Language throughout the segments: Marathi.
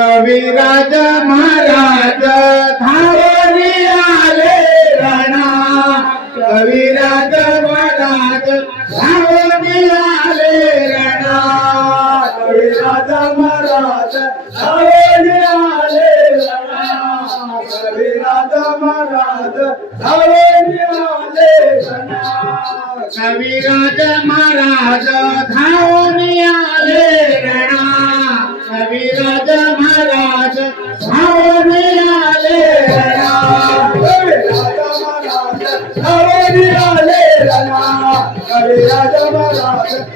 कविराज महाराज धावणी आले राणा. कविराज महाराज धावणी आले राणा. कविराज महाराज धावणी आले राणा. महाराज धावणी आले राणा. रविराज महाराज धाव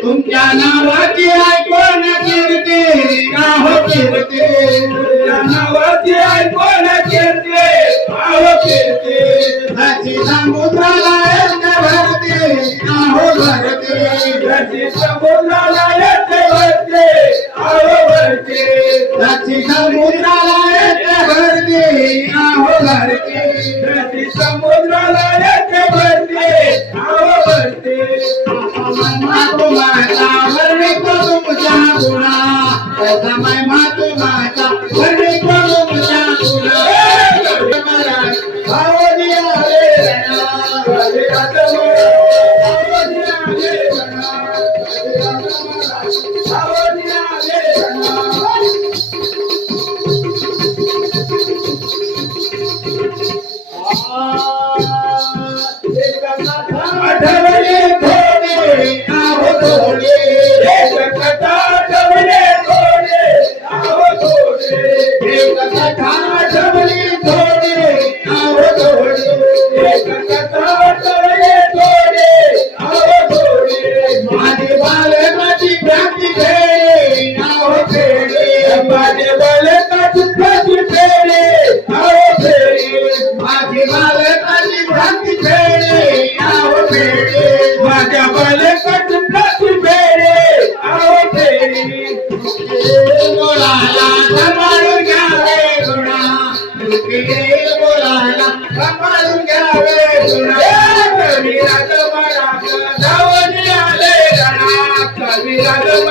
तुमच्या नावाची ऐकून कीर्ती का होते तुमच्या नावाची ऐकून कीर्ती आहो कीर्ती समुद्राला एक भरते आहो भरते त्याची समुद्राला एक भरते आहो भरते समुद्राला समुद्राला येते भरते धाव भरते. महिमा तुम्हाचा वर्णितो तुमचा गुणा त्याचा महिमा तुम्हाचा Amen.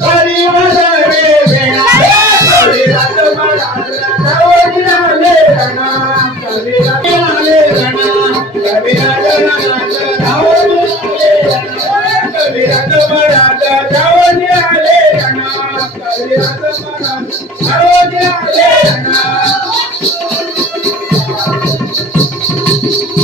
Hare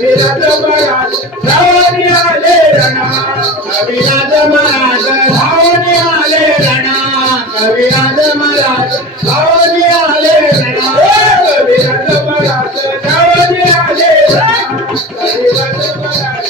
अविरत महाराज धावने आले रणा अविरत महाराज धावने आले रणा. अविरत महाराज धावने आले रणा अविरत महाराज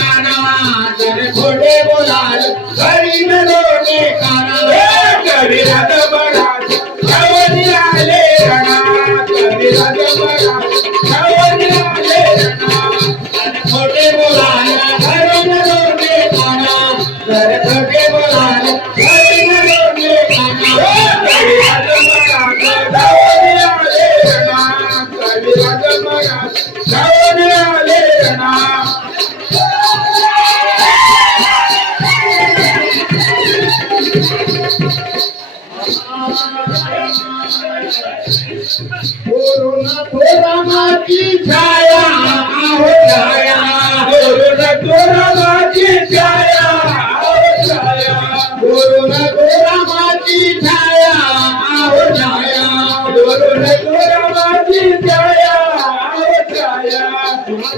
आले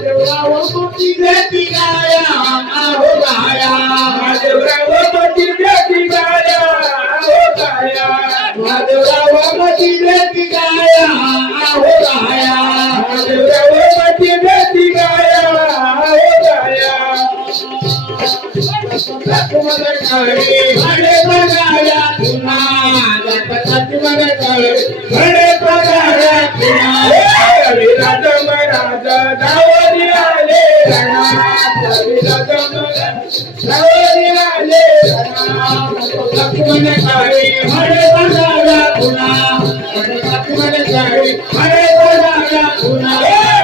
महादेवराव मोती घेती गाया आहो गाया महादेवराव घेती गाया आहो गाया. महादेवराव मोती घेती गाया आहो गाया. महादेवराव मोती घेती गाया आहो गाया. घडे बघाया पुन्हा. घडे आले रणा कविराज महाराज धावरी आले रणा लक्ष्मण काळी घडे बघाया पुन्हा लक्ष्मण काळी घडे बघाया पुन्हा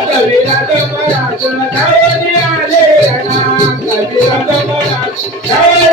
कविराज महाराज धावरी आले रणा कविराज महाराज धावरी